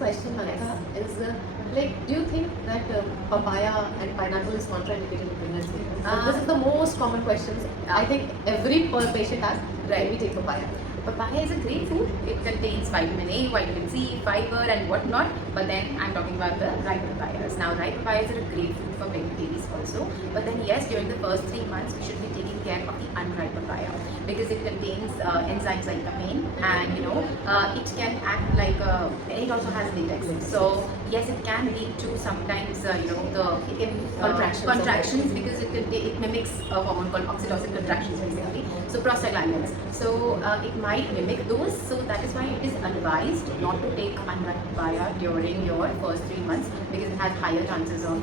question, Monica, is like, do you think that papaya and pineapple is contraindicated in pregnancy? So this is the most common questions I think every patient asks. Right, we take papaya. Papaya is a great food. It contains vitamin A, vitamin C, fiber and whatnot. But then I'm talking about the ripe papayas. Now ripe papayas are a great food for pregnant babies also. But then yes, during the first 3 months we should be taking care of the unripe papaya because it contains enzymes like caffeine and it can act like it also has latex. So yes, it can lead to sometimes the contractions because it mimics a hormone called oxytocin contractions basically. So prostaglandins. So it might mimic those. So that is why it is advised not to take unripe papaya during your first 3 months because it has higher chances of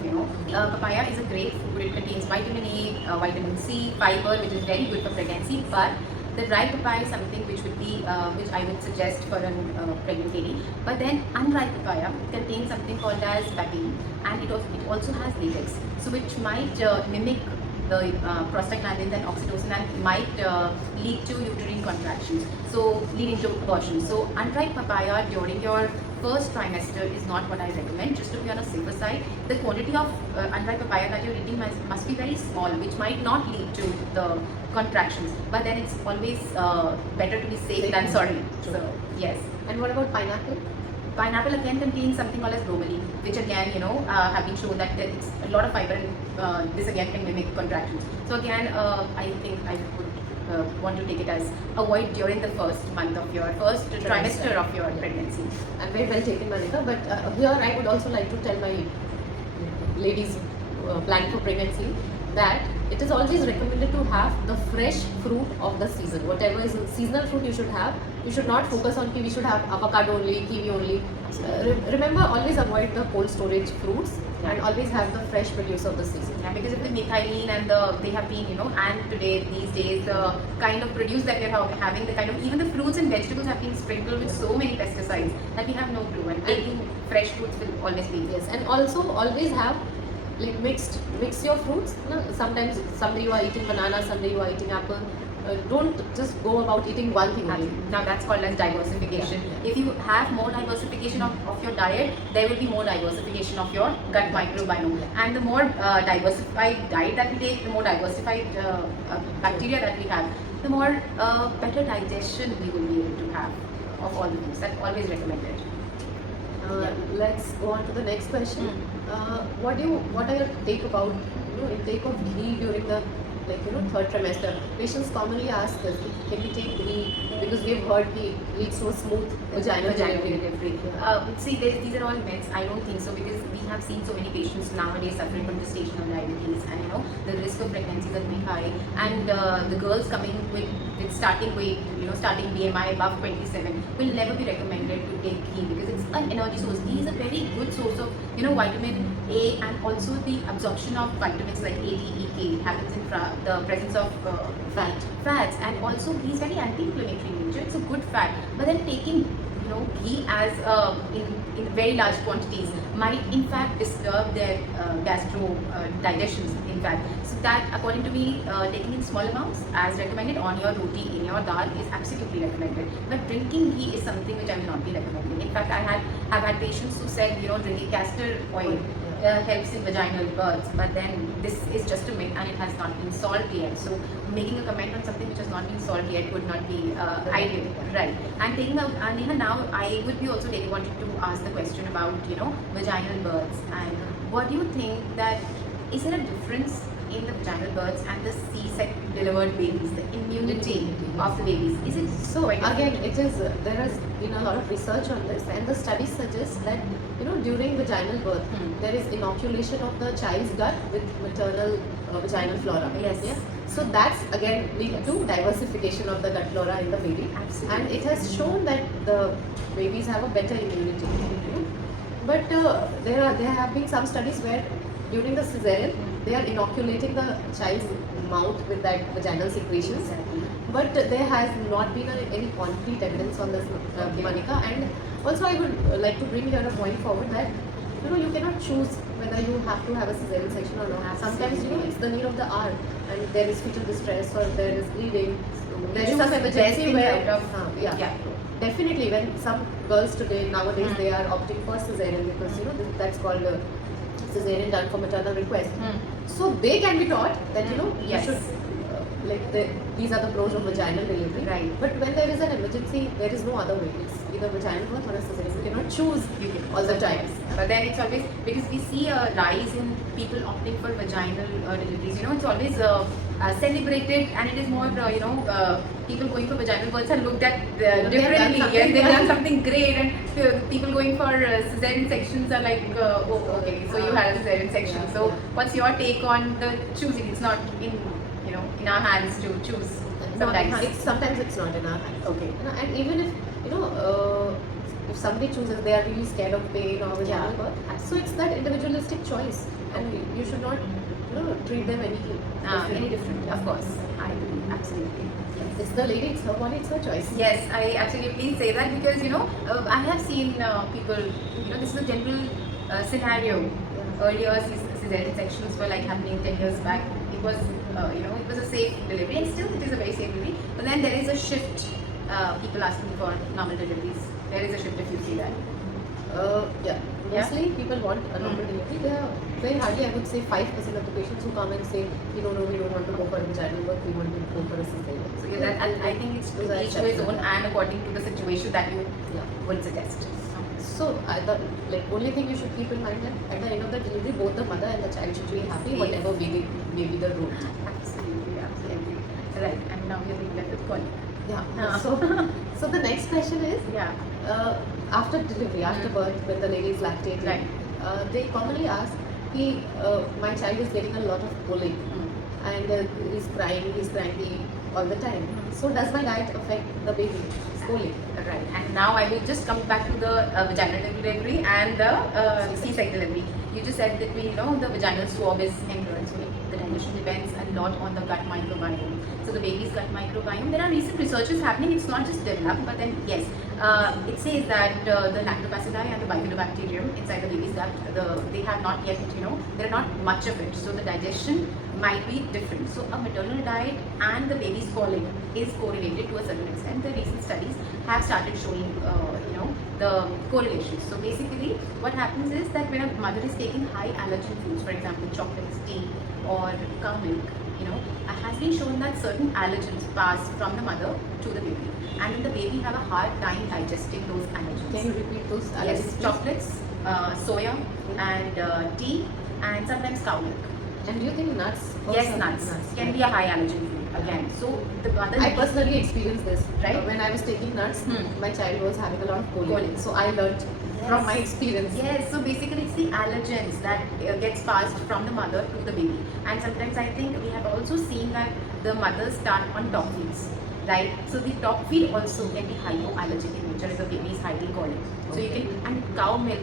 papaya is a great food. It contains vitamin A, vitamin C, fiber, which is very good for pregnancy. But the ripe papaya is something which would be which I would suggest for a pregnant lady. But then unripe papaya contains something called as papain, and it also has latex, so which might mimic the prostaglandins and oxytocin and might lead to uterine contractions, so leading to abortion. So unripe papaya during your first trimester is not what I recommend. Just to be on a safer side, the quantity of unripe papaya that you're eating must be very small, which might not lead to the contractions. But then it's always better to be safe than sorry. So yes. And what about pineapple? Pineapple again contains something called as bromelain, which again, have been shown that it's a lot of fiber and this again can mimic contractions. So again, I think I would want to take it as avoid during the first month of your first trimester of your pregnancy. And very well taken, Monica. But here I would also like to tell my ladies planning for pregnancy that it is always recommended to have the fresh fruit of the season. Whatever is seasonal fruit you should have. You should not focus on we should have avocado only, kiwi only. Remember, always avoid the cold storage fruits and always have the fresh produce of the season. Yeah, because of the methylene and they have been, and today, these days, the kind of produce that we're having, the kind of, even the fruits and vegetables have been sprinkled with so many pesticides that we have no clue. And taking fresh fruits will always be. Yes, and also always have like mix your fruits. Sometimes someday you are eating banana, someday you are eating apple. Don't just go about eating one thing only. Now that's called as diversification. Yeah. If you have more diversification of your diet, there will be more diversification of your gut microbiome. And the more diversified diet that we take, the more diversified bacteria that we have, the more better digestion we will be able to have of all the foods. That's always recommended. Let's go on to the next question. What are your take about intake of ghee during the third trimester? Patients commonly ask us, can we take ghee because we've heard ghee leads to a smooth vaginal delivery. See, these are all myths. I don't think so because we have seen so many patients nowadays suffering from gestational diabetes, and the risk of pregnancies are very high, and the girls coming with starting weight, starting BMI above 27 will never be recommended to take ghee because it's an energy source. Ghee is a very good source of vitamin A, and also the absorption of vitamins like A, D, E, K happens in the presence of fats, and also ghee is very anti-inflammatory in nature. It's a good fat, but then taking ghee as in very large quantities might in fact disturb their gastro digestions in fact. So that, according to me, taking in small amounts as recommended on your roti, in your dal, is absolutely recommended. But drinking ghee is something which I will not be recommending. In fact, I have had patients who said drinking castor oil helps in vaginal births, but then this is just a myth and it has not been solved yet. So making a comment on something which has not been solved yet would not be ideal, right? And taking out Neha, now I would be also wanted to ask the question about vaginal births, and what do you think that is there a difference in the vaginal births and the C-section delivered babies, the immunity of the babies? Is it so? Again, it is there has been a lot of research on this, and the studies suggest that during vaginal birth there is inoculation of the child's gut with maternal vaginal flora. Yes. Yeah? So that's again lead to diversification of the gut flora in the baby. Absolutely. And it has shown that the babies have a better immunity. But there have been some studies where during the cesarean they are inoculating the child's mouth with that vaginal secretions. Exactly. But there has not been any concrete evidence on this, Monica. And also I would like to bring here a point forward that you cannot choose whether you have to have a cesarean section or not. Sometimes it's the need of the hour, and there is fetal distress or there is bleeding. There is some emergency where definitely when some girls today nowadays they are opting for cesarean because that's called cesarean done for maternal request. So they can be taught that you Yes. should these are the pros of vaginal delivery. Right. But when there is an emergency, there is no other way. It's either vaginal birth or a cesarean. You cannot choose You can. all the time. But then it's always because we see a rise in people opting for vaginal deliveries. It's always celebrated, and it is more people going for vaginal births are looked at They have done differently. something Yes, they've done well. something great, and people going for cesarean sections are like, oh, okay, so you had a cesarean section. Yeah, So yeah. what's your take on the choosing? It's not in our hands to choose. No, Sometimes. sometimes it's not in our hands. Okay. And even if if somebody chooses, they are really scared of pain or vaginal Yeah. birth. So it's that individualistic choice, and you should not treat them Any different, of course. I agree, absolutely. It's the lady, it's her body, it's her choice. Yes, I absolutely say that because I have seen people. This is a general scenario. Earlier, cesarean sections were like happening 10 years back. It was it was a safe delivery, and still it is a very safe delivery. But then there is a shift. People asking for normal deliveries. There is a shift if you see that. Yeah. Mostly people want a normal delivery. There are very hardly, I would say, 5% of the patients who come and say, we don't want to go for a vaginal birth, we want to go for a cesarean. So yeah, that, and I think it's Those are each to his own exceptions. and according to the situation that you Yeah. would suggest. So the only thing you should keep in mind that at the end of the delivery, both the mother and the child should be happy, Yes. whatever may be the route. Absolutely, absolutely. Right, and now you're left with one. Yeah. So the next question is, Yeah. after delivery, after birth, when the lady is lactating, Right. they commonly ask, my child is getting a lot of pulling and he's cranky all the time. So does my diet affect the baby? Schooling. Right, and now I will just come back to the vaginal delivery and the C-section delivery. You just said that the vaginal swab is entered, so the digestion depends a lot on the gut microbiome. So the baby's gut microbiome, there are recent researches happening. It's not just developed, but then yes, it says that the lactobacilli and the bifidobacterium inside the baby's gut, they have not yet, there are not much of it. So the digestion might be different. So a maternal diet and the baby's colic is correlated to a certain extent. The recent studies have started showing, the correlations. So basically, what happens is that when a mother is taking high allergen foods, for example, chocolates, tea, or cow milk, it has been shown that certain allergens pass from the mother to the baby, and then the baby have a hard time digesting those allergens. Can you repeat those allergies, Yes, please? chocolates, soya, and tea, and sometimes cow milk. And do you think nuts? Yes, also- nuts can be a high allergen food again. So the mother I personally experienced this. Right? When I was taking nuts, Hmm. my child was having a lot of colic. Colic. So I learned from my experience. Yes, so basically it's the allergens that gets passed from the mother to the baby. And sometimes I think we have also seen that the mothers start on top feeds, right? So the top feed also can be hypoallergic in nature if the baby is highly colic. So you can, and cow milk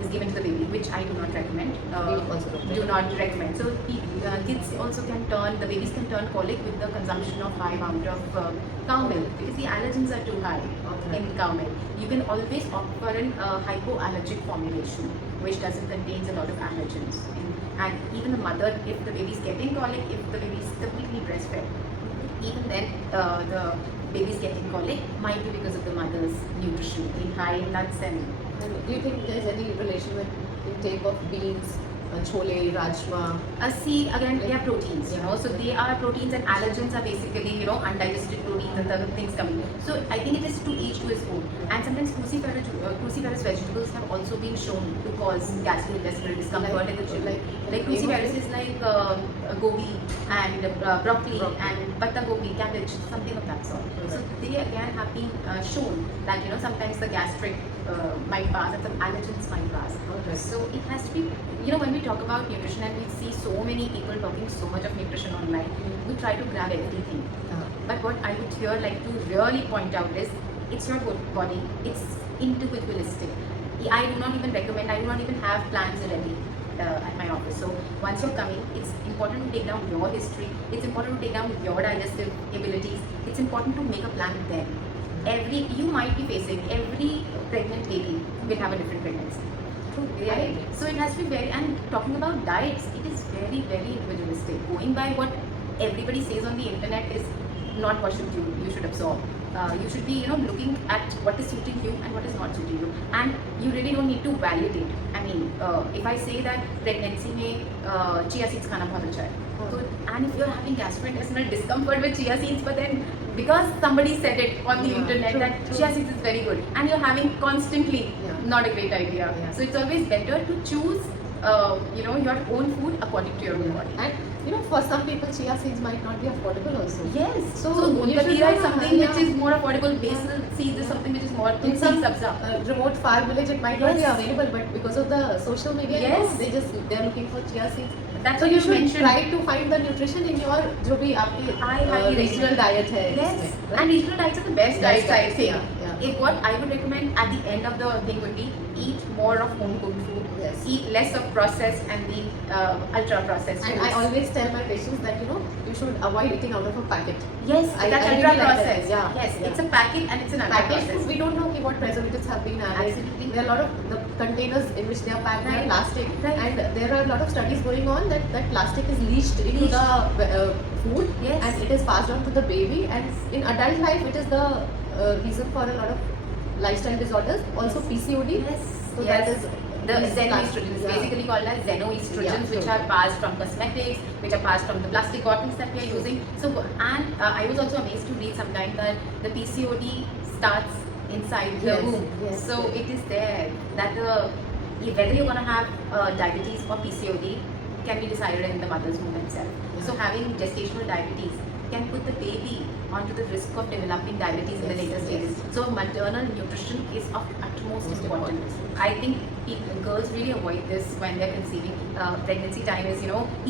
is given to the baby, which I do not recommend. We also don't Do not recommend. So kids also can turn, the babies can turn colic with the consumption of high amount of cow milk because the allergens are too high in cow milk. You can always opt for an hypoallergic formulation which doesn't contain a lot of allergens. And even the mother, if the baby is getting colic, if the baby is completely breastfed, even then the baby is getting colic might be because of the mother's nutrition, being high in nuts and And do you think there's any relation with intake of beans, chole, rajma? see again they are proteins, so they are proteins, and allergens are basically undigested proteins and other things coming. So I think it is to each to his own. And sometimes cruciferous vegetables have also been shown to cause gastrointestinal discomfort in the children. Like cruciferous is like gobi and broccoli and patta gobi, cabbage, something of that sort. So they again have been shown that sometimes the gastric might pass and some allergens might pass. Okay. So it has to be, when we talk about nutrition and we see so many people talking so much of nutrition online, we try to grab everything. But what I would here like to really point out is, it's your body, it's individualistic. I do not even recommend, I do not even have plans ready at my office. So once you're coming, it's important to take down your history, it's important to take down your digestive abilities, it's important to make a plan then. You might be facing, every pregnant lady will have a different pregnancy. Right? So it has to be very, and talking about diets, it is very, very individualistic. Going by what everybody says on the internet is not what you should absorb. You should be, looking at what is suiting you and what is not suiting you, and you really don't need to validate. I mean, if I say that pregnancy में chia seeds खाना बहुत अच्छा है, so, and if you're having gastrointestinal discomfort with chia seeds, but then because somebody said it on the internet that chia seeds is very good, and you're having constantly, not a great idea. So it's always better to choose, your own food according to your own body. And for some people, chia seeds might not be affordable also. Yes. So Gundapatira is something which is more affordable. Basil seeds is something which is more. In some sabza. Remote far village, it might not be available, but because of the social media, they're looking for chia seeds. That's So what you should mentioned. try to find the nutrition in your जो भी आपकी regional diet है. Yes. Right? And regional diets are the best diets, I think. Yeah. If what I would recommend at the end of the thing would be eat more of home cooked food. Yes. Eat less of processed and the ultra processed And foods. I always tell my patients that you should avoid eating out of a packet. Yes, I that's really ultra like that. processed. Yeah. Yes, Yeah. it's a packet and it's an ultra Packaged food, processed. we don't know what preservatives have been added. Absolutely. There are a lot of the containers in which they are packed are Right. plastic, Right. and there are a lot of studies going on that plastic is leached into the food, Yes. and it is passed on to the baby. And in adult life, it is the reason for a lot of lifestyle disorders, also PCOD. Yes. So Yes. that is The these xenoestrogens, yeah. basically called as xenoestrogens, Yeah, which true. are passed from cosmetics, which are passed from the plastic bottles that we are using. So, and I was also amazed to read sometime that the PCOD starts inside the Yes, womb. yes, So yes. it is there that whether you're gonna have diabetes or PCOD can be decided in the mother's womb itself. Yeah. So having gestational diabetes can put the baby onto the risk of developing diabetes in the Yes, later yes. stages. So maternal nutrition is of utmost Most importance. important. I think girls really avoid this when they're conceiving. Pregnancy time is,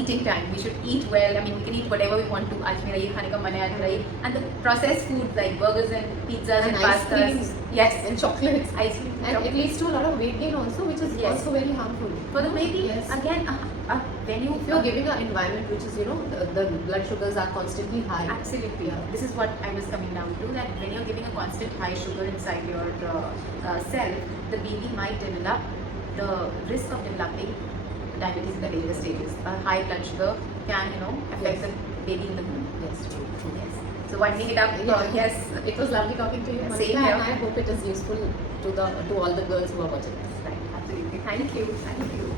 eating time. We should eat well. I mean, we can eat whatever we want to. आज मेरा ये खाने का मन है, आज मेरा ये. And the processed foods like burgers and pizzas and, And ice pastas. creams. Yes. And chocolates. Ice cream. And it leads to a lot of weight gain also, which is Yes. also very harmful. For the baby, Yes. again, when you... If you're giving an environment which is, the blood sugars are constantly high. Absolutely. Yeah. This is what I was coming down to, that when you're giving a constant high sugar inside your cell, the baby might develop the risk of developing diabetes in the later stages. A high blood sugar can, affect Yes. the baby in the womb. Yes, true. Yes. So winding it up, yes. It was lovely talking to you, Same Monica, here. and I hope it is useful to all the girls who are watching this. Right. Absolutely. Thank you. Thank you.